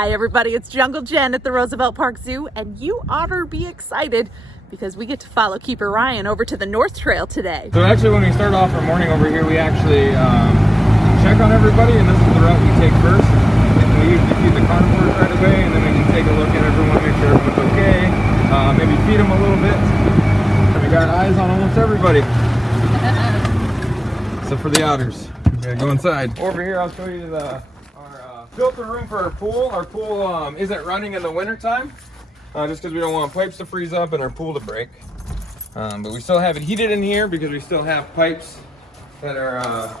Hi everybody, it's Jungle Jen at the Roosevelt Park Zoo, and you ought to be excited because we get to follow Keeper Ryan over to the North Trail today. So actually when we start off our morning over here, we actually check on everybody, and this is the route we take first. And we usually feed the carnivores right away, and then we can take a look at everyone, make sure everyone's okay, maybe feed them a little bit. And we got eyes on almost everybody. Except for the otters. We gotta go inside. Over here I'll show you our filter room for our pool. Our pool isn't running in the winter time, just because we don't want pipes to freeze up and our pool to break. But we still have it heated in here because we still have pipes that are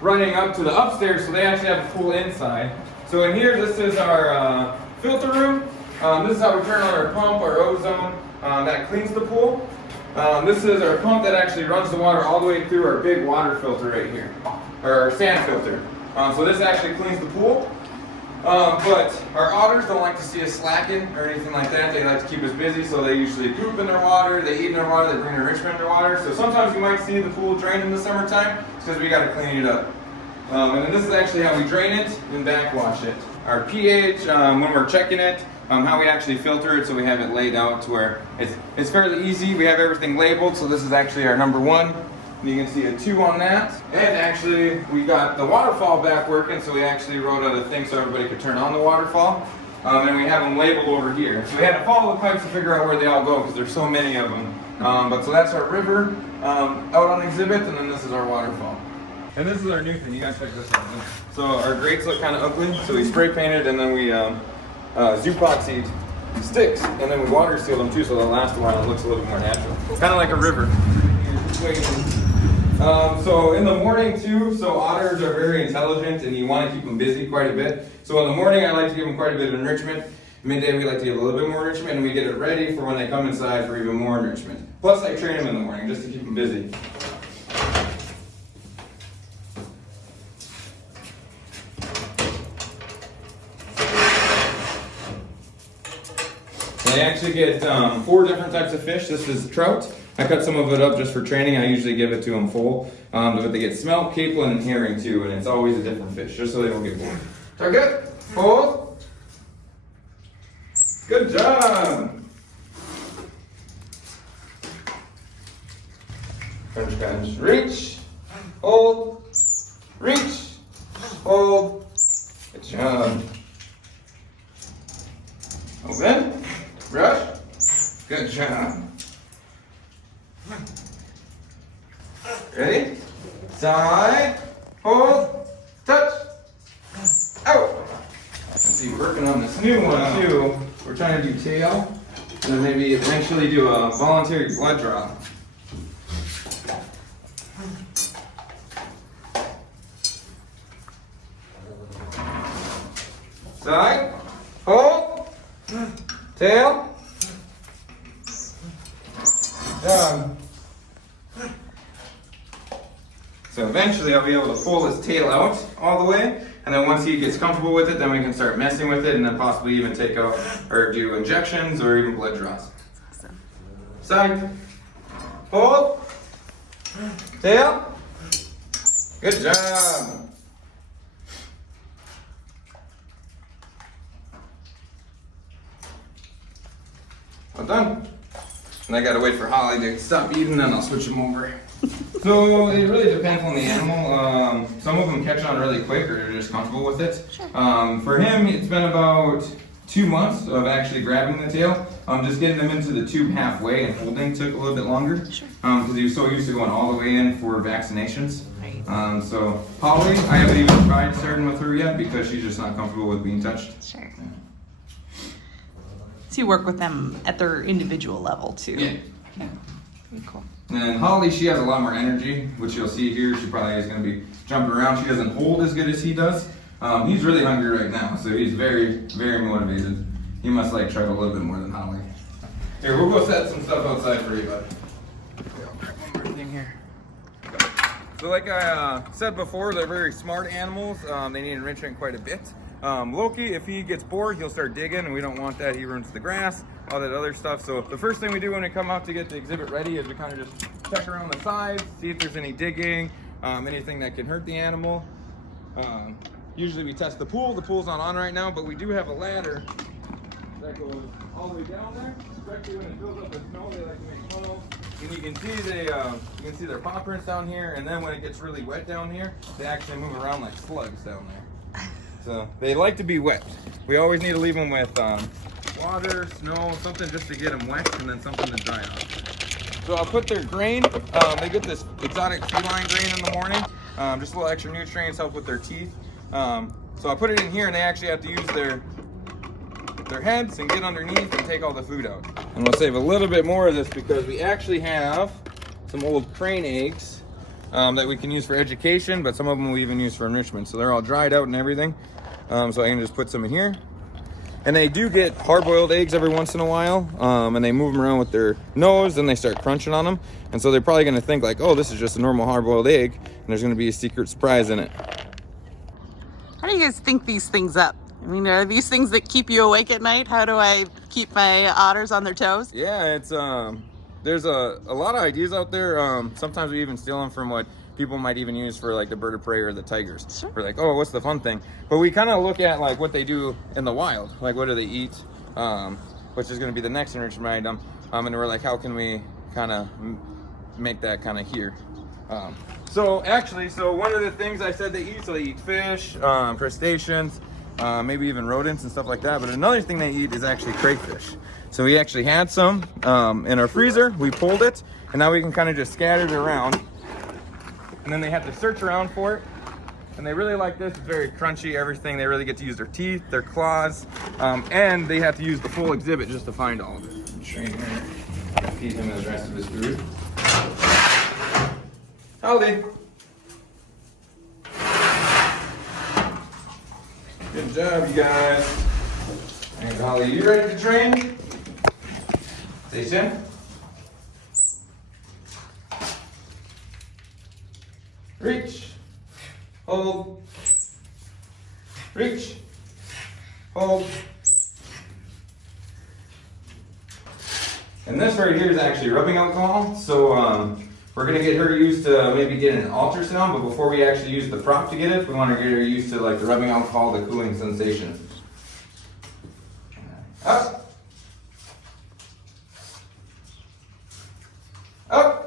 running up to the upstairs, so they actually have a pool inside. So in here, this is our filter room. This is how we turn on our pump, our ozone, that cleans the pool. This is our pump that actually runs the water all the way through our big water filter right here, or our sand filter. So this actually cleans the pool. But our otters don't like to see us slacking or anything like that. They like to keep us busy, so they usually poop in their water, they eat in their water, they bring enrichment in their water. So sometimes you might see the pool drain in the summertime because we got to clean it up. And then this is actually how we drain it and backwash it. Our pH, when we're checking it, how we actually filter it, so we have it laid out to where it's fairly easy. We have everything labeled, so this is actually our number 1. You can see a 2 on that. And actually, we got the waterfall back working, so we actually wrote out a thing so everybody could turn on the waterfall. And we have them labeled over here. So we had to follow the pipes to figure out where they all go because there's so many of them. So that's our river out on exhibit, and then this is our waterfall. And this is our new thing. You guys check this out. So our grates look kind of ugly, so we spray painted, and then we zoopoxied sticks, and then we water seal them too, so they'll last a while and it looks a little bit more natural. Kind of like a river. So in the morning too, so otters are very intelligent and you want to keep them busy quite a bit. So in the morning I like to give them quite a bit of enrichment. Midday we like to give a little bit more enrichment, and we get it ready for when they come inside for even more enrichment. Plus I train them in the morning just to keep them busy. They actually get 4 different types of fish. This is trout. I cut some of it up just for training. I usually give it to them full. But they get smelt, capelin, and herring too, and it's always a different fish, just so they don't get bored. Target, hold. Good job. Crunch, crunch, reach, hold, reach, hold. Good job. Open, brush. Good job. Ready? Side, hold, touch, out. Let's see, working on this new one too. We're trying to do tail, and then maybe eventually do a voluntary blood draw. Side, hold, tail, down. So eventually I'll be able to pull his tail out all the way, and then once he gets comfortable with it, then we can start messing with it, and then possibly even take out or do injections or even blood draws. Awesome. Side, hold, tail, good job. Well done. And I gotta wait for Holly to stop eating, then I'll switch him over. So it really depends on the animal. Some of them catch on really quick, or they're just comfortable with it. Sure. For him, it's been about 2 months of actually grabbing the tail. Just getting them into the tube halfway and holding took a little bit longer. Sure. Because he was so used to going all the way in for vaccinations. Right. So Holly, I haven't even tried starting with her yet because she's just not comfortable with being touched. Sure. Yeah. So you work with them at their individual level too. Yeah. Yeah. Pretty cool. And Holly, she has a lot more energy, which you'll see here. She probably is going to be jumping around. She doesn't hold as good as he does. He's really hungry right now, so he's very, very motivated. He must like try a little bit more than Holly. Here, we'll go set some stuff outside for you, bud. I'll grab one more thing here. So like I said before, they're very smart animals. They need enrichment quite a bit. Loki, if he gets bored, he'll start digging, and we don't want that. He ruins the grass, all that other stuff. So the first thing we do when we come out to get the exhibit ready is we kind of just check around the sides, see if there's any digging, anything that can hurt the animal. usually we test the pool. The pool's not on right now, but we do have a ladder that goes all the way down there. Especially when it fills up with snow, they like to make tunnels. And you can see their paw prints down here, and then when it gets really wet down here, they actually move around like slugs down there. So they like to be wet. We always need to leave them with water, snow, something just to get them wet, and then something to dry off. So I'll put their grain. They get this exotic feline grain in the morning. Just a little extra nutrients, help with their teeth. So I put it in here, and they actually have to use their heads and get underneath and take all the food out. And we'll save a little bit more of this because we actually have some old crane eggs that we can use for education, but some of them we even use for enrichment. So they're all dried out and everything. So I can just put some in here. And they do get hard-boiled eggs every once in a while, and they move them around with their nose, and they start crunching on them. And so they're probably going to think like, oh, this is just a normal hard-boiled egg, and there's going to be a secret surprise in it. How do you guys think these things up? I mean, are these things that keep you awake at night? How do I keep my otters on their toes? Yeah, it's there's a lot of ideas out there. Sometimes we even steal them from what people might even use for like the bird of prey or the tigers. Sure. We're like, oh, what's the fun thing? But we kind of look at like what they do in the wild, like what do they eat, which is going to be the next enrichment item. And we're like, how can we kind of make that kind of here? So one of the things I said they eat, so they eat fish, crustaceans, maybe even rodents and stuff like that. But another thing they eat is actually crayfish. So we actually had some in our freezer. We pulled it, and now we can kind of just scatter it around. And then they have to search around for it. And they really like this. It's very crunchy, everything. They really get to use their teeth, their claws, and they have to use the full exhibit just to find all of it. I'll show you here. Feed him the rest of his food. Howdy. Good job, you guys. And Holly, you ready to train? Say Jenn. Reach, hold, reach, hold. And this right here is actually rubbing alcohol. So we're gonna get her used to maybe getting an ultrasound, but before we actually use the prop to get it, we wanna get her used to like the rubbing alcohol, the cooling sensation. Up. Up.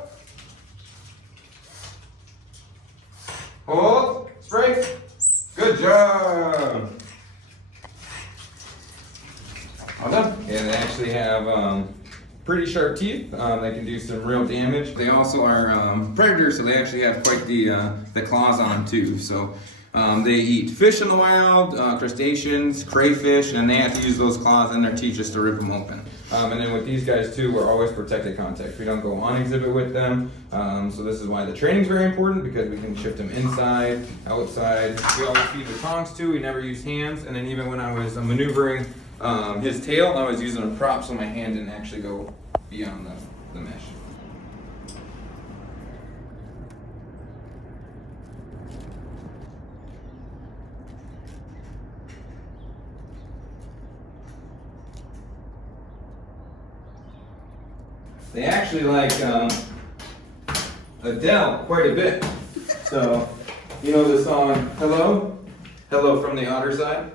Hold, straight. Good job. All done. And they actually have pretty sharp teeth. They can do some real damage. They also are predators, so they actually have quite the claws on them too. So they eat fish in the wild, crustaceans, crayfish, and they have to use those claws and their teeth just to rip them open. And then with these guys too, we're always protected contact. We don't go on exhibit with them. So this is why the training is very important, because we can shift them inside, outside. We always feed with tongs too. We never use hands. And then even when I was maneuvering his tail, I was using a prop so my hand didn't actually go beyond the mesh. They actually like Adele quite a bit. So, you know the song Hello? Hello from the Otter side?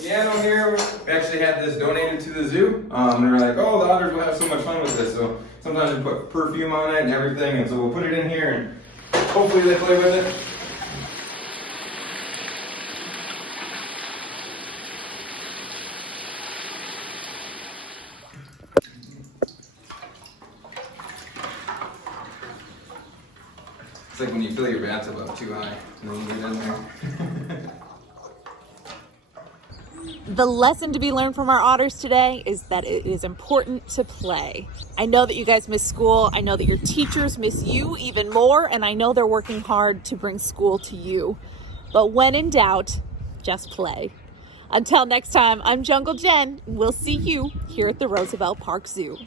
Piano here, we actually had this donated to the zoo. And we're like, oh, the otters will have so much fun with this. So sometimes we put perfume on it and everything, and so we'll put it in here and hopefully they play with it. It's like when you fill your bathtub up too high and then you get in there. The lesson to be learned from our otters today is that it is important to play. I know that you guys miss school. I know that your teachers miss you even more, and I know they're working hard to bring school to you. But when in doubt, just play. Until next time, I'm Jungle Jenn, and we'll see you here at the Roosevelt Park Zoo.